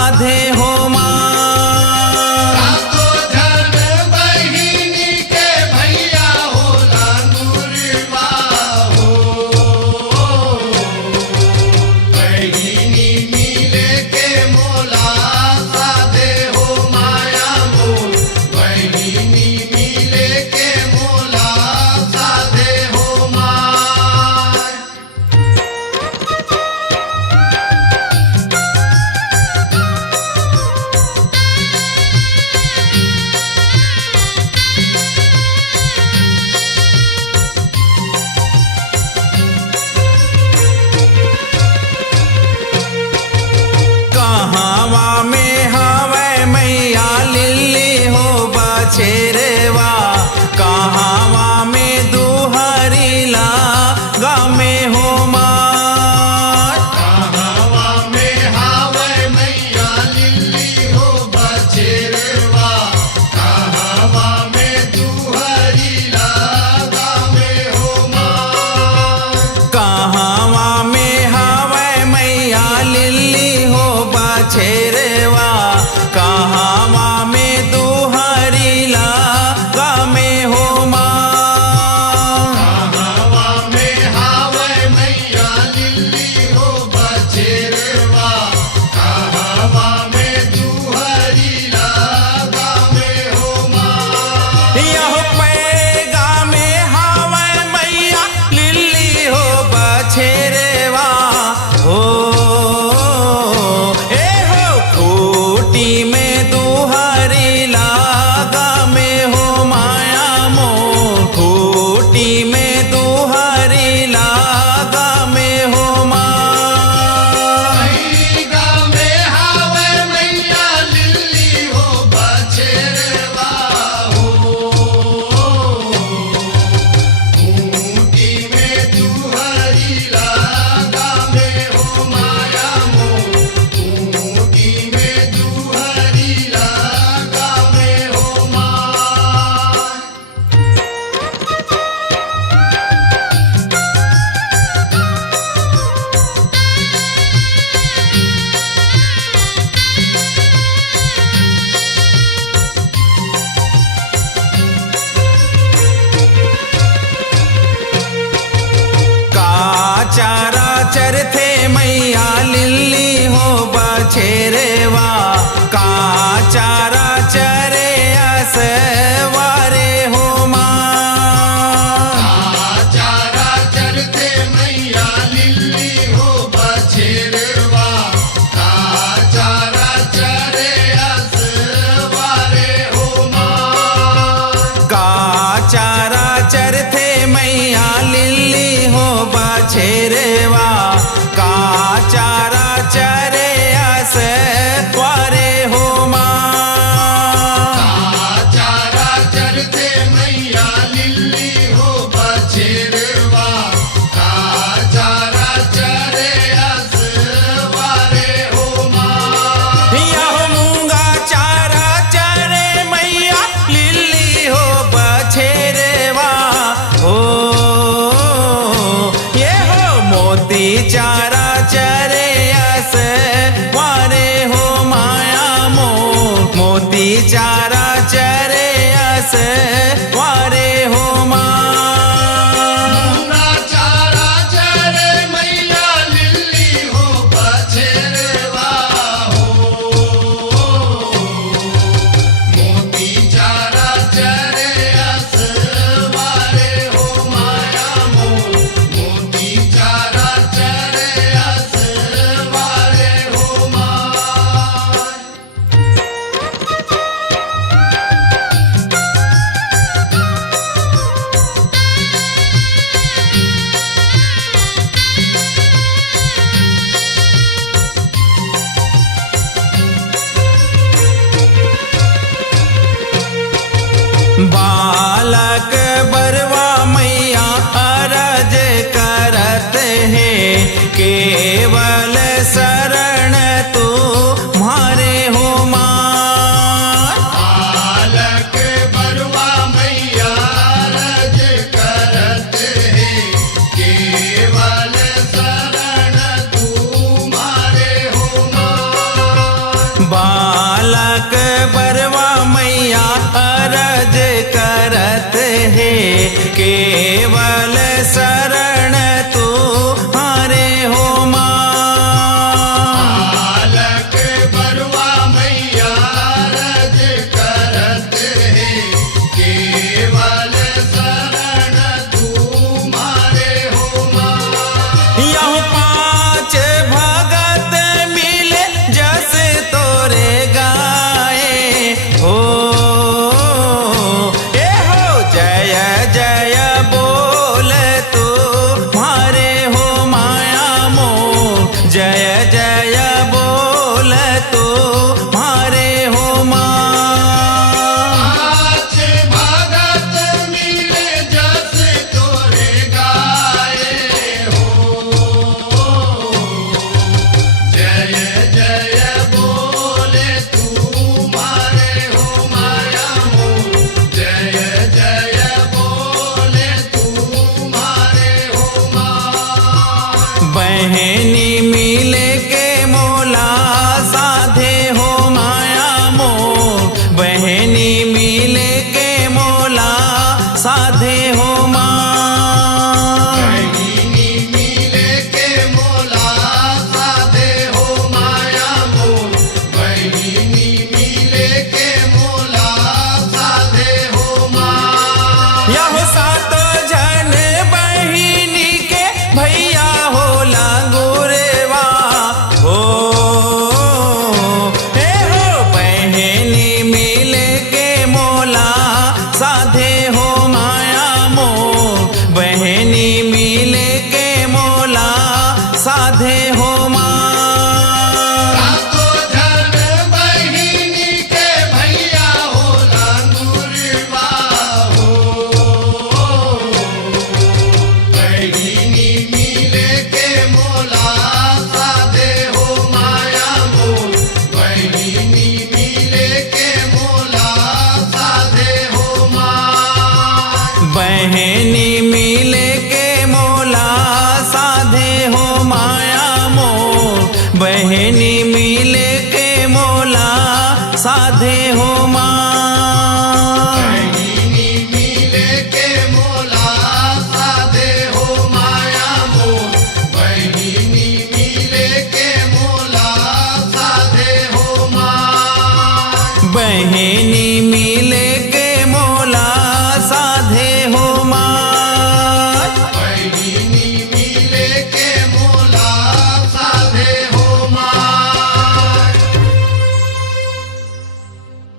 साधे हो माँ। छेरवा कहावा में दुहरीला गामे हो माँ। कहावा में हावे मैया लिल्ली हो बछेरवा कहावा में दुहरीला गामे हो माँ। कहावा में हावे मैया लिल्ली हो बछेरवा कहावा में दुहरीला गामे हो माँ। कहावा में हावे मैया लिल्ली हो बछेरवा कहावा में दुहरीला गामे हो माँ। यह पैगा में हावे मैया लिल्ली हो बछेरवा हो ए हो खूटी में दुहरीला गामे हो माया मोर। खूटी में दुहरीला गामे हो माँ। गामे हावे मैया लिल्ली हो बछेरवा हो खूंटी में दुहरीला गामे हो माया मोर। खूंटी में दुहरीला गामे हो माँ। काचारा चरथे मैया लिल्ली हो बछेरवा काचारा चरे असवारे हो माँ। चारा चरते मैया लिल्ली हो बछेरवा चारा चरे असवारे हो माँ। काचारा चरथे मैया लिल्ली हो बछेरवा काचारा चरे असवारे हो माँ। चारा चरते मैया लिल्ली हो बछेरवा चारा चरे असवारे हो माँ। यह मूंगा चारा चरे मैया लिल्ली हो बछेरवा हो ये हो मोती चारा चरे असवारे हो माया मोर। मोती चारा चरे असवारे हो माँ। चारा चरे मैया लिल्ली हो बछेरवा हो मोती चारा चरे असवारे हो माया मोर। मोती चारा चरे असवारे हो माँ। बालक बरवा मैया अरज करत है, केवल शरण तू हरे हो माँ। बालक बरवा मैया रज करत है, केवल शरण तुम्हारे हो माँ। यह पाँच भगत मिले जस तोरे गाए हो, ए हो जय जय बोल तू मारे हो माया मोर, जय जय बोल तू मारे हो माँ। आज भगत मिले जस तोरे गाए हो, जय जय बोले तुम्हारे हो माया मोर, जय जय बोले तुम्हारे हो माँ। बहनी मिले के मोला साधे हो माया मोर, बहनी मिले के मोला साधे हो माँ। बहिनी मिले के मोला साधे हो माया मोर, बहिनी मिले के मोला साधे हो माँ। यह सात जन बहिनी के भैया होला गुरेवा हो, हे हो बहनी मिले के मोला साधे हो माया मोर, बहनी मिले के मोला साधे हो माँ। सातो जन बहिनी के भैया होला गुरबा हो, बहिनी मिले के मोला साधे हो माया मोर, बहिनी मिले के मोला साधे हो माँ। बहनी मिले के मोला साधे हो माया मोर, बहनी मिले के मोला साधे हो माँ। बहिनी मिले के मोला साधे हो माया मोर, बहिनी मिले के मोला साधे हो माँ। बहनी मिले